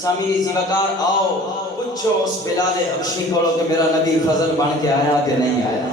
سامعین وقار آؤ پوچھو اس بلال حبشی کو کہ میرا نبی فضل بن کے آیا کہ نہیں آیا.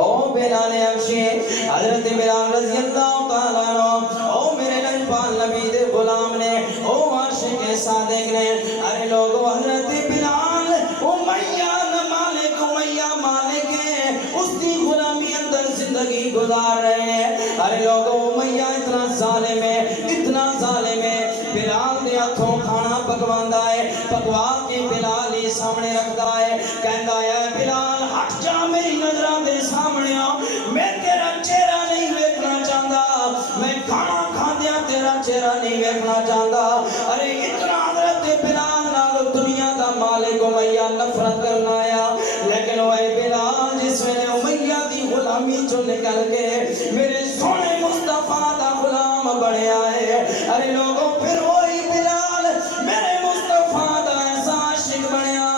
او بلال حبشی حضرت بلال رضی اللہ تعالیٰ عنہ او میرے نجفان نبی دے غلام نے او عاشق صادق نے. ارے لوگو حضرت بلال امیہ مالک امیہ مالک ہے اس دی غلامی اندر زندگی گزار رہے ہیں. ارے لوگو امیہ اتنا ظالم ہے اتنا ظالم ہے. بلال دے ہاتھوں کھانا پکواندا ہے پکوا کے بلال ہی سامنے رکھدا ہے کہندا ہے بلال ہٹ جا میری نظراں دے سامنے آ میں تیرا چہرہ نہیں ویکھنا چاہندا میں کھانا کھاندیاں تیرا چہرہ نہیں ویکھنا چاہندا. ارے اتنا حضرت بلال نال دنیا دا مالک امیہ نفرت کرنا آیا لیکن اے بلال جس ویلے امیہ دی غلامی چوں نکل کے میرے سونے مصطفیٰ دا غلام بنیا ہے. ارے لوگوں پھر وہی بلال میرے مصطفیٰ دا ایسا عاشق بنیا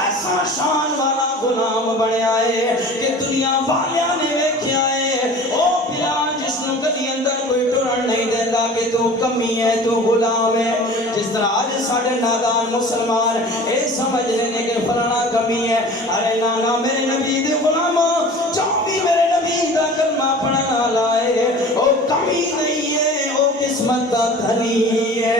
ایسا شان والا غلام بنیا ہے کہ دنیا والیاں نے ویکھیا ہے او بلال جس نوں کدی اندر کوئی ٹرن نہیں دیندا کہ تو کمی ہے تو غلام ہے. جس طرح آج ساڈے نادان مسلمان اے سمجھ لینے کہ فلانا کمی ہے. ارے نانا میرے نبی دے غلاموں جو بھی میرے نبی دا کلمہ پڑھنا لائے او کمی نہیں ہے او قسمت دا دھنی ہے.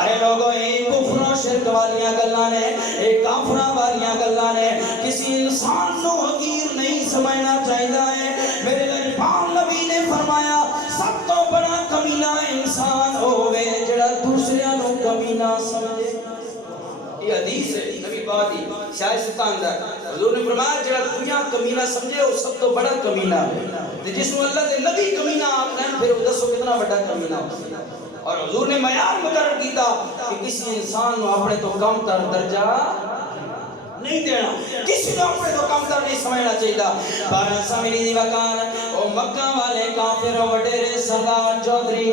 ارے لوگوں ایک کفر و شرک والیاں گلاں نے ایک کافراں والیاں گلاں نے کسی انسان نو حقیر نہیں سمجھنا چاہیدا ہے. میرے نبی نبی نے فرمایا سب تو بڑا کمینہ انسان ہوے جڑا دوسریاں نو کمینہ سمجھے. یہ حدیث ہے نبی پاک دی شاید ستان دا حضور نے فرمایا جڑا دنیا کمینہ سمجھے وہ سب تو بڑا کمینہ ہے تے جس کو اللہ دے نبی کمینہ آکھنا ہے پھر وہ دسو کتنا بڑا کمینہ ہوگا. اور حضور نے معیار مقرر کیتا کہ کسی انسان کو اپنے تو کم تر درجہ نہیں دینا کسی کو اپنے تو کم تر نہیں سمجھنا چاہیے. بارہ سامری دی وقار او مکہ والے کافر و وڈیرے سردار چودھری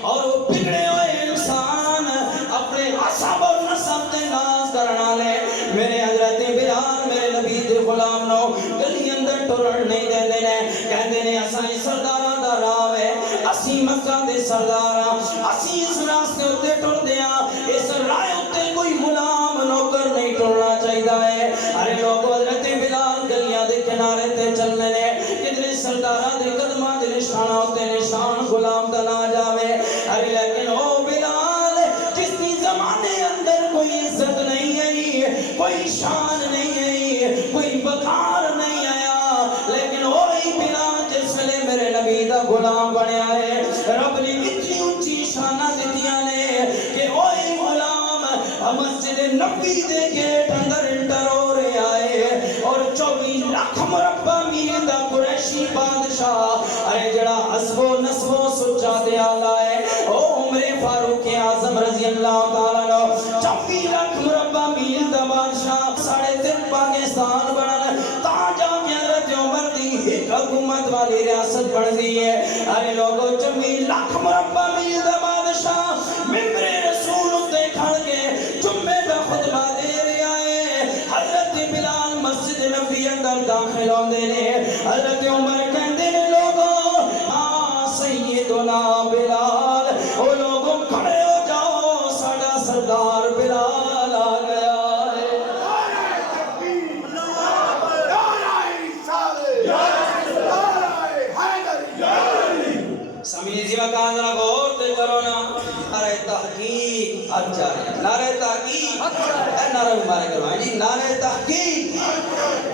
اور وہ بگڑے ہوئے انسان اپنے عصب و نسب دے ناز کرنا لے میرے حضرت بلال میرے نبی دے غلام نو گلی اندر ٹرن نہیں دے دینے کہندے نے اساں سرداراں دا راہ ہے اسی مکہ دے سرداراں اسی اس راستے اتے ٹر دیاں اس راہ اتے کوئی غلام نوکر نہیں ٹرنا چاہیدا ہے. ارے لوگو حضرت بلال گلیاں دے کنارے تے چلنے نے کدھر سرداراں دے قدماں دے نشاناں اتے نشان غلام دا نہ جاوے. ارے لیکن او بلال جس دی زمانے اندر کوئی عزت نہیں ہے کوئی شان نہیں ہے کوئی وقار نہیں آیا لیکن وہی بلال جس ویلے میرے نبی دا غلام بنیا ہے رب نے اتنی اونچی شاناں دتیاں نے کہ وہی غلام مسجد نبی دے گیٹ اندر انٹر ہو رہا ہے اور 24 لاکھ مربع میل دا قریشی بادشاہ ارے جڑا حسب و نسب و سچا دے آلہ ہے او عمر فاروق اعظم رضی اللہ تعالیٰ عنہ 24 لاکھ مربع میل دا بادشاہ 3.5 پاکستان بنن تا جا کے حضرت عمر دی ایک حکومت والی ریاست بن گئی ہے. ارے لوگوں 24 لاکھ مربع میل دا بادشاہ ممبر رسول اتے کھڑ کے جمعے کا خطبہ دے رہا ہے. حضرت بلال مسجد نبی اندر داخل ہوندے نے حضرت عمر کہندے نے لوگوں سیدنا بلال او لوگوں کھڑے ہو جاؤ ساڈا سردار بلال آ گیا ہے. سامعین زیوا کہاں ذرا غور تے کرو نا. نعرہ تحقیق اچھا نعرہ تحقیق اے نعرہ مبارک کرو جی نعرہ تحقیق.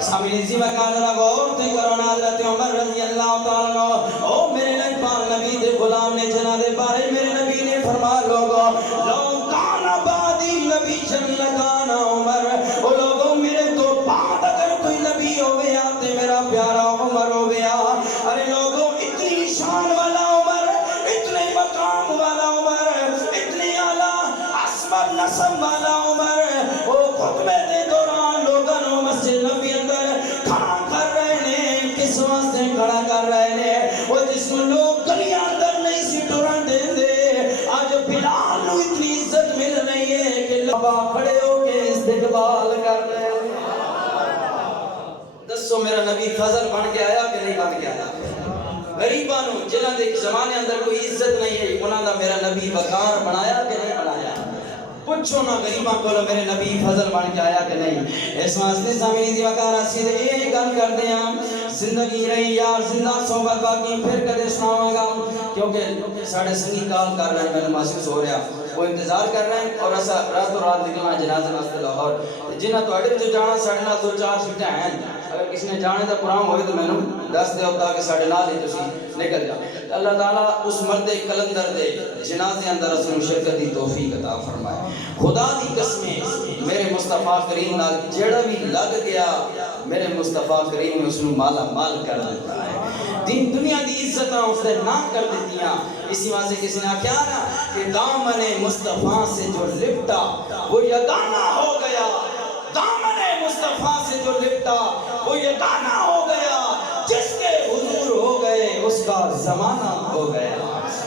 سامعین زیوا کہاں ذرا غور تے کرو نا. حضرت عمر رضی اللہ تعالیٰ عنہ او میرے نبی نبی دے غلام نے جناب بارے میرے نبی نے فرمایا لوگوں لو کان بعدی نبی جن لگانا عمر او لوگوں میرے تو بعد اگر کوئی نبی ہو گیا تے میرا پیارا عمر ہو گیا. ارے لوگوں اتنی شان والا عمر اتنے مقام والا عمر اتنی اعلیٰ عصمت نسب والا عمر او خطبے دے دوران لوگوں نو مسجد نبی اندر کھڑا کر رہے نے کس واسطے کھڑا کر رہے نے وہ جس کو لوگ گلیاں اندر نہیں سی ٹرن دے دے. آج بلال نو اتنی عزت مل رہی ہے کہ لبا کھڑے ہو کے استقبال کر رہے ہیں. دسو میرا نبی فضل بن کے آیا کہ نہیں بن کے آیا. غریباں نو جنہاں دے زمانے اندر کوئی عزت نہیں ہے انہاں دا میرا نبی وقار بنایا کہ نہیں بنایا. پوچھو نہ غریباں کو میرے نبی فضل بن کے آیا کہ نہیں اس واسطے سامنے دی وقار سیدھے یہ گل کر دیا زندگی رہی یار زندہ صحبت باقی پھر کدے سناواں گا کیونکہ ساڑھے سنگی کال کر رہے ہیں میں محسوس ہو رہا وہ انتظار کر رہے ہیں اور ایسا رات و رات نکلنا جنازہ واسطے لاہور جنہ تو اڑے جو جانا ساڑھے نال 2-4 چھٹیاں ہیں اگر کسی نے جانے دا پروگرام ہوئے تو میں نے دس دے ہوتا کہ ساڑھے نال ہی تسی نکل جا اللہ تعالیٰ اس مرد کلندر دے جنازے اندر رسول شرکت دی توفیق عطا فرمائے خدا دی قسمیں میرے مصطفیٰ کریم نال جڑا بھی لگ گیا میرے مصطفیٰ کریم نے اس نے مالا مال کر دیتا ہے دین دنیا دی عزتاں اس نے نہ کر دیتیاں اسی واسطے کسی نے کیا نا کہ دامن مصطفیٰ سے جو لپٹا وہ یگانہ ہو گیا دامن مصطفیٰ سے جو لپٹا وہ یگانہ ہو گیا جس کے حضور ہو گئے اس کا زمانہ ہو گیا